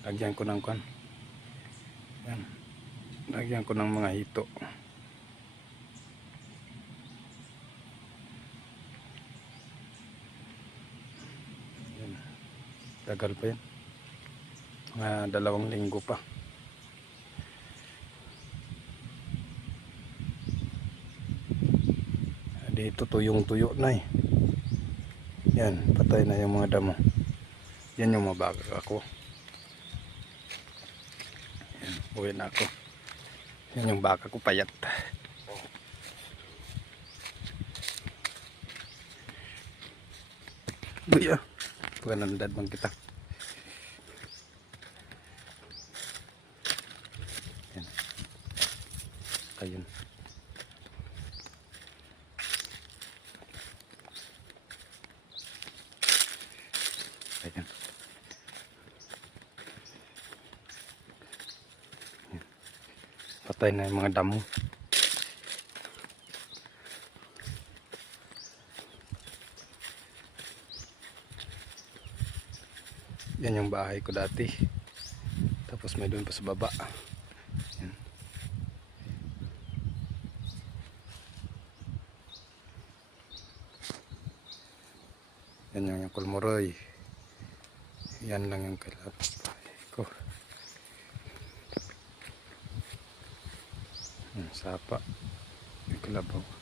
Lagyan ko ng kan. Yan. Lagyan ko ng mga hito. Yan. Tagal pa yan. Mga 2 linggo pa. Dito tuyong-tuyo na eh. Yan, patay na yung mga damo. Yan yung mabagal ako. Yan, uwi na ako. Yan yung baka ko payat. Buya. Panandad bang kita. Yan. Ayun. Ayan. Patay na yung mga damo. Yan yung bahay ko dati. Tapos may doon pa sa baba. Yan. Yan yung kulmoroy. Yan lang yung kailangan ko. Sapa. Yung kalabaw.